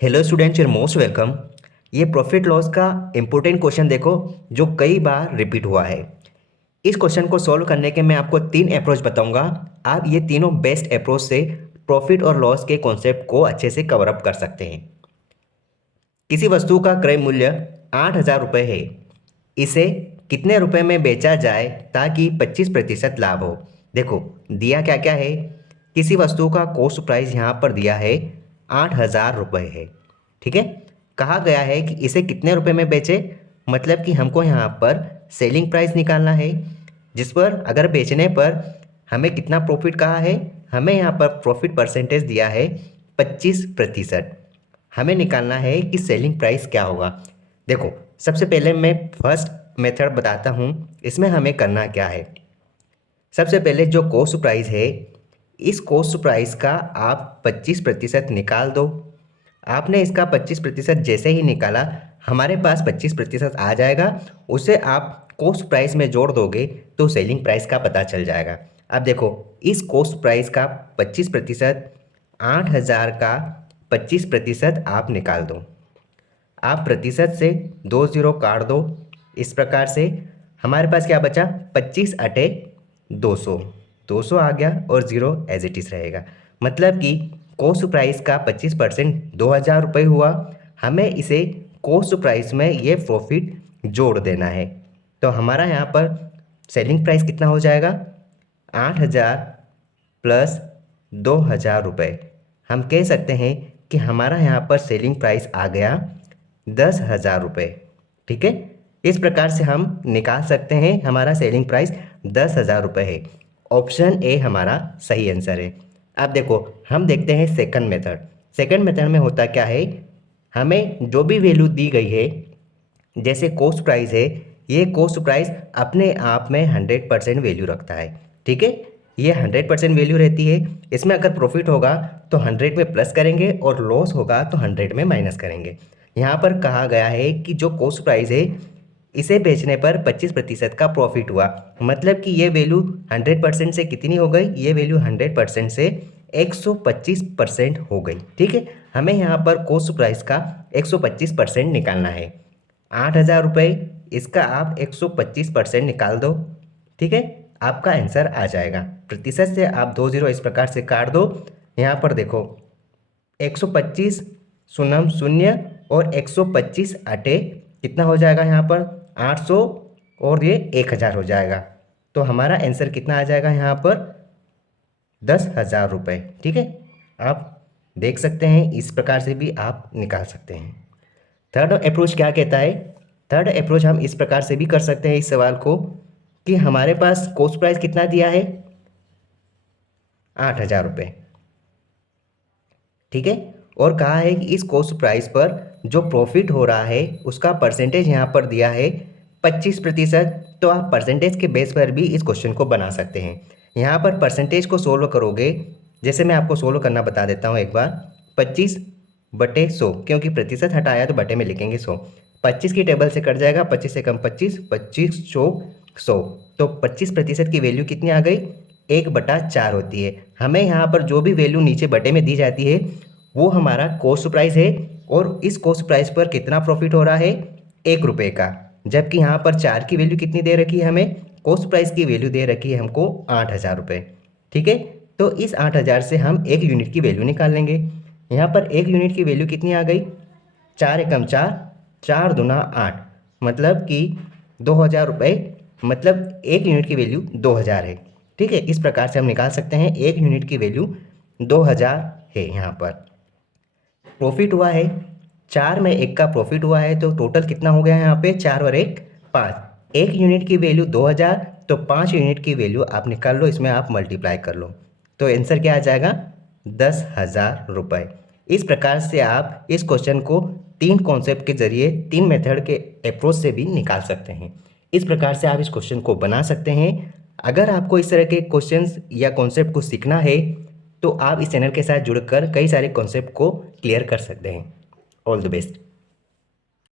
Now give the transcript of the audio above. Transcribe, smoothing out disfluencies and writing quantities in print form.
Hello students, your most welcome. ये profit loss का important question देखो, जो कई बार रिपीट हुआ है। इस क्वेश्चन को सॉल्व करने के मैं आपको 3 अप्रोच बताऊंगा। आप ये तीनों बेस्ट अप्रोच से प्रॉफिट और लॉस के कॉन्सेप्ट को अच्छे से कवर अप कर सकते हैं। किसी वस्तु का क्रय मूल्य 8,000 रुपये है। इसे कितने रुपए में बेचा जाए ताकि 25% लाभ हो। देखो, दिया क्या क्या है। किसी वस्तु का कॉस्ट प्राइस यहाँ पर दिया है 8,000 रुपये है। ठीक है। कहा गया है कि इसे कितने रुपए में बेचे, मतलब कि हमको यहाँ पर सेलिंग प्राइस निकालना है, जिस पर अगर बेचने पर हमें कितना प्रॉफिट कहा है। हमें यहाँ पर प्रॉफिट परसेंटेज दिया है 25%। हमें निकालना है कि सेलिंग प्राइस क्या होगा। देखो, सबसे पहले मैं फर्स्ट मेथड बताता हूँ। इसमें हमें करना क्या है। सबसे पहले जो कॉस्ट प्राइस है, इस कॉस्ट प्राइस का आप 25% निकाल दो। आपने इसका 25% जैसे ही निकाला, हमारे पास 25% आ जाएगा। उसे आप कॉस्ट प्राइस में जोड़ दोगे तो सेलिंग प्राइस का पता चल जाएगा। अब देखो, इस कॉस्ट प्राइस का 25%, 8,000 का 25% आप निकाल दो। आप प्रतिशत से 2 जीरो काट दो। इस प्रकार से हमारे पास क्या बचा, 25 अटे 200। 200 आ गया और ज़ीरो एज इट इज़ रहेगा। मतलब कि कॉस्ट प्राइस का 25% 2,000 रुपये हुआ। हमें इसे कॉस्ट प्राइस में ये प्रॉफिट जोड़ देना है। तो हमारा यहाँ पर सेलिंग प्राइस कितना हो जाएगा, 8,000 प्लस 2,000 रुपये। हम कह सकते हैं कि हमारा यहाँ पर सेलिंग प्राइस आ गया 10,000 रुपये। ठीक है। इस प्रकार से हम निकाल सकते हैं हमारा सेलिंग प्राइस 10,000 रुपये है। ऑप्शन ए हमारा सही आंसर है। अब देखो, हम देखते हैं सेकंड मेथड। सेकंड मेथड में होता क्या है, हमें जो भी वैल्यू दी गई है, जैसे कॉस्ट प्राइस है, ये कॉस्ट प्राइस अपने आप में 100% वैल्यू रखता है। ठीक है। ये 100% वैल्यू रहती है। इसमें अगर प्रॉफिट होगा तो 100 में प्लस करेंगे और लॉस होगा तो 100 में माइनस करेंगे। यहाँ पर कहा गया है कि जो कॉस्ट प्राइस है, इसे बेचने पर 25% का प्रॉफिट हुआ। मतलब कि ये वैल्यू 100% से कितनी हो गई, ये वैल्यू 100% से 125% हो गई। ठीक है। हमें यहाँ पर कॉस्ट प्राइस का 125% निकालना है। 8,000 रुपये, इसका आप 125% निकाल दो। ठीक है। आपका आंसर आ जाएगा। प्रतिशत से आप 2 जीरो इस प्रकार से काट दो। यहाँ पर देखो, 125 शून्य शून्य और 125 अटे कितना हो जाएगा, यहाँ पर 800 और ये 1,000 हो जाएगा। तो हमारा आंसर कितना आ जाएगा यहाँ पर, 10,000 रुपये। ठीक है। आप देख सकते हैं, इस प्रकार से भी आप निकाल सकते हैं। थर्ड अप्रोच क्या कहता है। थर्ड अप्रोच हम इस प्रकार से भी कर सकते हैं इस सवाल को, कि हमारे पास कॉस्ट प्राइस कितना दिया है, 8,000 रुपये। ठीक है। और कहा है कि इस कॉस्ट प्राइस पर जो प्रॉफिट हो रहा है उसका परसेंटेज यहाँ पर दिया है 25%। तो आप परसेंटेज के बेस पर भी इस क्वेश्चन को बना सकते हैं। यहाँ पर परसेंटेज को सोल्व करोगे, जैसे मैं आपको सोल्व करना बता देता हूँ एक बार। 25/100, क्योंकि प्रतिशत हटाया तो बटे में लिखेंगे 100। 25 की टेबल से कट जाएगा, 25 से कम 25, 25 चौक 100। तो 25% की वैल्यू कितनी आ गई, 1/4 होती है। हमें यहाँ पर जो भी वैल्यू नीचे बटे में दी जाती है वो हमारा कॉस्ट प्राइस है। और इस कॉस्ट प्राइस पर कितना प्रॉफिट हो रहा है, 1 रुपये का। जबकि यहाँ पर 4 की वैल्यू कितनी दे रखी है, हमें कॉस्ट प्राइस की वैल्यू दे रखी है हमको 8,000 रुपये। ठीक है। तो इस 8,000 से हम 1 यूनिट की वैल्यू निकाल लेंगे। यहाँ पर 1 यूनिट की वैल्यू कितनी आ गई, 4 एकम 4, 4 दूना 8, मतलब कि 2,000 रुपये। मतलब 1 यूनिट की वैल्यू 2,000 है। ठीक है। इस प्रकार से हम निकाल सकते हैं 1 यूनिट की वैल्यू 2,000 है। यहाँ पर प्रॉफिट हुआ है 4 में 1 का प्रॉफिट हुआ है, तो टोटल कितना हो गया यहाँ पे, 4 और 1 5। 1 यूनिट की वैल्यू 2,000, तो 5 यूनिट की वैल्यू आप निकाल लो, इसमें आप मल्टीप्लाई कर लो। तो आंसर क्या आ जाएगा, 10,000 रुपये। इस प्रकार से आप इस क्वेश्चन को 3 कॉन्सेप्ट के जरिए, 3 मेथड के अप्रोच से भी निकाल सकते हैं। इस प्रकार से आप इस क्वेश्चन को बना सकते हैं। अगर आपको इस तरह के क्वेश्चंस या कॉन्सेप्ट को सीखना है तो आप इस चैनल के साथ जुड़कर कई सारे कॉन्सेप्ट को क्लियर कर सकते हैं। All the best.